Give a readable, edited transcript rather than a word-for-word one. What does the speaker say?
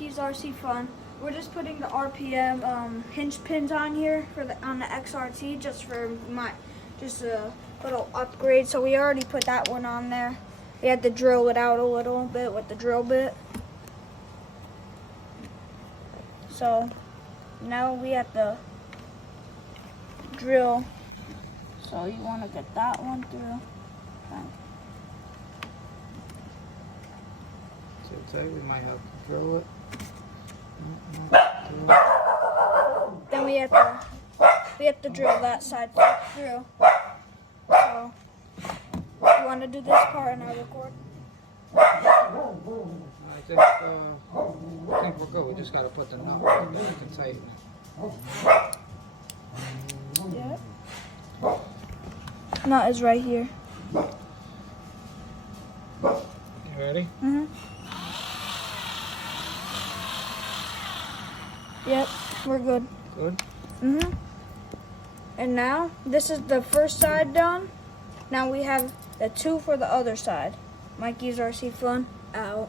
Mikey's RC Fun. We're just putting the RPM hinge pins on here on the XRT just for a little upgrade. So we already put that one on there. We had to drill it out a little bit with the drill bit. So now we have to drill. So you want to get that one through. So today we might have to drill it. Then we have to drill that side through. So you want to do this part and I record? I think we're good. We just got to put the nut right there. We can tighten it. Yep. Nut is right here. You ready? Mhm. Yep, we're good. Good. Mhm. And now this is the first side done. Now we have the two for the other side. Mikey's RC Fun out.